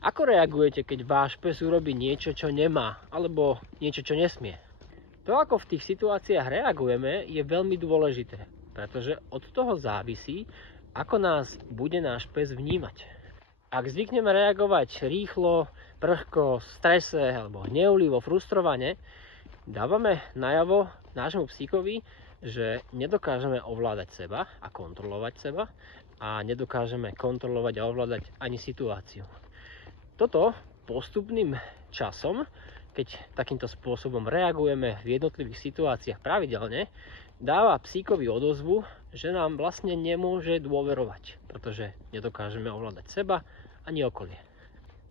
Ako reagujete, keď váš pes urobí niečo, čo nemá, alebo niečo, čo nesmie? To, ako v tých situáciách reagujeme, je veľmi dôležité, pretože od toho závisí, ako nás bude náš pes vnímať. Ak zvykneme reagovať rýchlo, prchko, v strese alebo hnevlivo, frustrovane, dávame najavo nášmu psíkovi, že nedokážeme ovládať seba a kontrolovať seba a nedokážeme kontrolovať a ovládať ani situáciu. Toto postupným časom, keď takýmto spôsobom reagujeme v jednotlivých situáciách pravidelne, dáva psíkovi odozvu, že nám vlastne nemôže dôverovať, pretože nedokážeme ovládať seba ani okolie.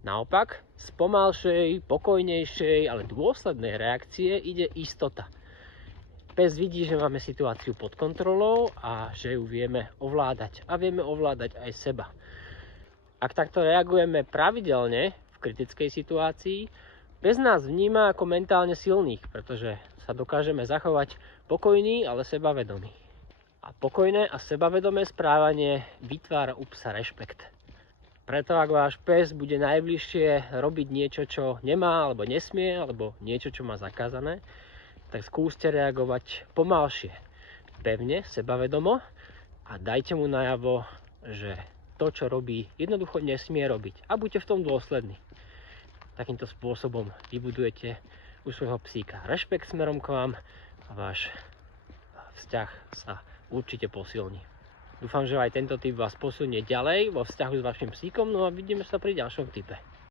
Naopak, z pomalšej, pokojnejšej, ale dôslednej reakcie ide istota. Pes vidí, že máme situáciu pod kontrolou a že ju vieme ovládať a vieme ovládať aj seba. Ak takto reagujeme pravidelne v kritickej situácii, pes nás vníma ako mentálne silných, pretože sa dokážeme zachovať pokojný, ale sebavedomý. A pokojné a sebavedomé správanie vytvára u psa rešpekt. Preto ak váš pes bude najbližšie robiť niečo, čo nemá alebo nesmie, alebo niečo, čo má zakázané, tak skúste reagovať pomalšie, pevne, sebavedomo a dajte mu najavo, že to, čo robí, jednoducho nesmie robiť. A buďte v tom dôslední. Takýmto spôsobom vybudujete u svojho psíka rešpekt smerom k vám a váš vzťah sa určite posilní. Dúfam, že aj tento tip vás posunie ďalej vo vzťahu s vašim psíkom, no a vidíme sa pri ďalšom tipe.